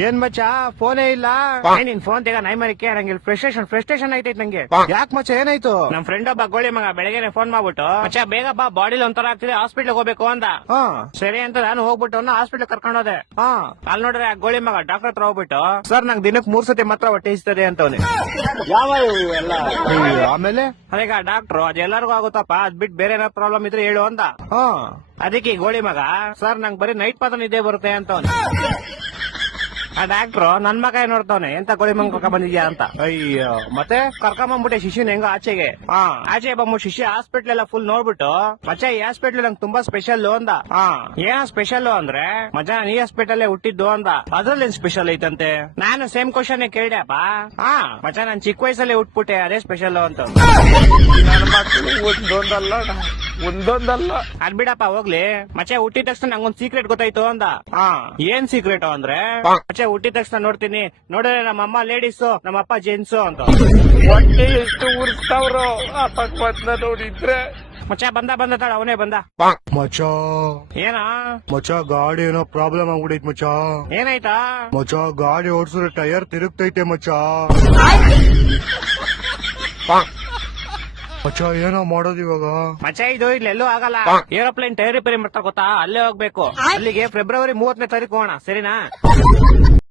ಏನ್ ಮಚ್ಚ ಫೋನೇ ಇಲ್ಲ. ನಿನ್ ಫೋನ್ ತೆಗ ನೈ ಮರಿಕೆ ನಂಗೆ ಫ್ರಸ್ಟ್ರೇಷನ್ ಐತೈತ್ ನಂಗೆ. ಯಾಕೆ ಮಚ್ಚ ಏನಾಯ್ತು? ನಮ್ ಫ್ರೆಂಡ್ ಒಬ್ಬ ಗೋಳಿ ಮಗ ಬೆಳಗ್ಗೆ ಫೋನ್ ಮಾಡ್ಬಿಟ್ಟು ಮಚ್ಚ ಬೇಗ ಬಾ ಬಾಡಿಲಿ ಒಂಥರ ಆಗ್ತಿದೆ ಹಾಸ್ಪಿಟ್ಲ್ ಹೋಗ್ಬೇಕು ಅಂದ. ಸರಿ ಅಂತ ನಾನು ಹೋಗ್ಬಿಟ್ಟು ಹಾಸ್ಪಿಟ್ಲ್ ಕರ್ಕೊಂಡು ಹೋದೆ. ಅಲ್ಲಿ ನೋಡ್ರೆ ಆ ಗೋಳಿ ಮಗ ಡಾಕ್ಟರ್ ಹತ್ರ ಹೋಗ್ಬಿಟ್ಟು ಸರ್ ನಂಗೆ ದಿನಕ್ಕೆ 3 ಸತಿ ಮಾತ್ರ ಹೊಟ್ಟೆ ಇಸ್ತದೆ ಅಂತವನೆ. ಆಮೇಲೆ ಅದೀಗ ಡಾಕ್ಟ್ರು ಅದೆಲ್ಲರಿಗೂ ಆಗುತ್ತಪ್ಪ ಅದ್ ಬಿಟ್ಟು ಬೇರೆ ಏನಾದ್ರು ಪ್ರಾಬ್ಲಮ್ ಇದ್ರೆ ಹೇಳು ಅಂದ. ಅದಕ್ಕೆ ಈ ಗೋಳಿ ಮಗ ಸರ್ ನಂಗೆ ಬರೀ ನೈಟ್ ಮಾತ್ರ ನಿದ್ದೆ ಬರುತ್ತೆ ಅಂತವನೆ. ಆ ಡಾಕ್ಟ್ರು ನನ್ ಮಗ ನೋಡ್ತಾವನೆ ಎಂತ ಗೋಳಿ ಮಂಗ ಕರ್ಕೊಂಡ್ ಬಂದಿದ್ಯಾ ಅಂತ. ಅಯ್ಯೋ ಮತ್ತೆ ಕರ್ಕೊಂಬಂದ್ಬಿಟ್ಟೆ ಶಿಷ್ಯನ್ ಹೆಂಗ ಆಚೆಗೆ. ಆಚೆ ಬಂದ್ಬಿಟ್ಟು ಶಿಷ್ಯ ಹಾಸ್ಪಿಟ್ಲ್ ಎಲ್ಲ ಫುಲ್ ನೋಡ್ಬಿಟ್ಟು ಮಚ್ಚ ಈ ಹಾಸ್ಪಿಟ್ಲ್ ನಂಗೆ ತುಂಬಾ ಸ್ಪೆಷಲ್ ಅಂದ. ಏನೋ ಸ್ಪೆಷಲ್ ಅಂದ್ರೆ ಮಚ್ಚ ನಾನು ಈ ಹಾಸ್ಪಿಟಲ್ ಹುಟ್ಟಿದ್ದು ಅಂದ. ಅದ್ರಲ್ಲಿ ಸ್ಪೆಷಲ್ ಐತಂತೆ. ನಾನು ಸೇಮ್ ಕ್ವಶನ್ ಕೇಳ್ದೆಪ್ಪ. ಮಚ್ಚ ನಾನ್ ಚಿಕ್ಕ ವಯಸ್ಸಲ್ಲಿ ಹುಟ್ಬಿಟ್ಟೆ ಅದೇ ಸ್ಪೆಷಲ್ ಅಂತ. ಒಂದೊಂದಲ್ಲ ಅದ್ ಬಿಡಪ್ಪ ಹೋಗ್ಲಿ. ಮಚ್ಚೆ ಹುಟ್ಟಿದ ತಕ್ಷಣ ನಂಗೊಂದ್ ಸೀಕ್ರೆಟ್ ಗೊತ್ತಾಯ್ತು ಅಂದ. ಏನ್ ಸೀಕ್ರೆಟ್ ಅಂದ್ರೆ ಮಚ್ಚೆ ಹುಟ್ಟಿದ ತಕ್ಷಣ ನೋಡ್ತೀನಿ ನೋಡಿದ್ರೆ ನಮ್ಮಮ್ಮ ಲೇಡೀಸು ನಮ್ಮಪ್ಪ ಜೆಂಟ್ಸು ಅಂತ. ಹೊಟ್ಟೆ ಎಷ್ಟು ಉರ್ಸ್ತಾವ್ರೋ ನೋಡಿದ್ರೆ. ಮಚ್ಚ ಬಂದ ತಾಳ ಅವನೇ ಬಂದ. ಮಚ್ಚ ಏನ ಮಚ್ಚ ಗಾಡಿ ಏನೋ ಪ್ರಾಬ್ಲಮ್ ಆಗ್ಬಿಡೈತ್ ಮಚ್ಚ. ಏನಾಯ್ತಾ? ಮಚ್ಚ ಗಾಡಿ ಓಡಿಸಿದ್ರೆ ಟೈರ್ ತಿರುಗ್ತೈತೆ ಮಚ್ಚ. ಮಚ್ಚ ಏನೋ ಮಾಡೋದು ಇವಾಗ? ಮಚ್ಚ ಇದು ಇಲ್ಲೆಲ್ಲೂ ಆಗಲ್ಲ. ಏರೋಪ್ಲೇನ್ ಟೈರ್ ರಿಪೇರಿ ಮಾಡ್ತಾ ಗೊತ್ತಾ, ಅಲ್ಲೇ ಹೋಗ್ಬೇಕು. ಅಲ್ಲಿಗೆ ಫೆಬ್ರವರಿ 30ನೇ ತಾರೀಕು ಹೋಗೋಣ, ಸರಿನಾ?